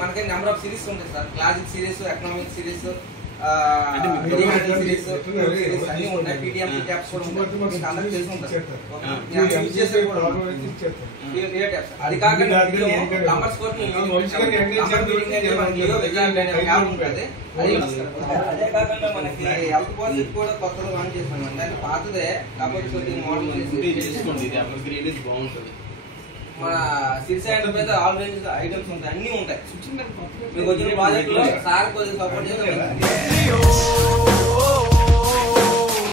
మనకి number of series ఉంటాయి sir. Classic series, economic series, అన్ని ఉంటాయి. పీడిఎం ట్యాప్స్ కూడా ఉంటాయి. అందరికి తెలిసి ఉంటుంది. అది కాకుండా నంబర్స్ కూడా అదే కాకుండా మనకి హెల్త్ పాలసీ కూడా కొత్తగా లాంచ్ చేసామండి. అది పాతదే కాబట్టి కొద్దిగా మోడల్ బాగుంటుంది. మన సిరిస్ మీద ఆల్ రేంజ్ ఐటమ్స్ ఉంటాయి, అన్ని ఉంటాయి. మీకు వచ్చిన ప్రాజెక్ట్ లో సార్ కొద్దిగా సపోర్ట్ చేస్తే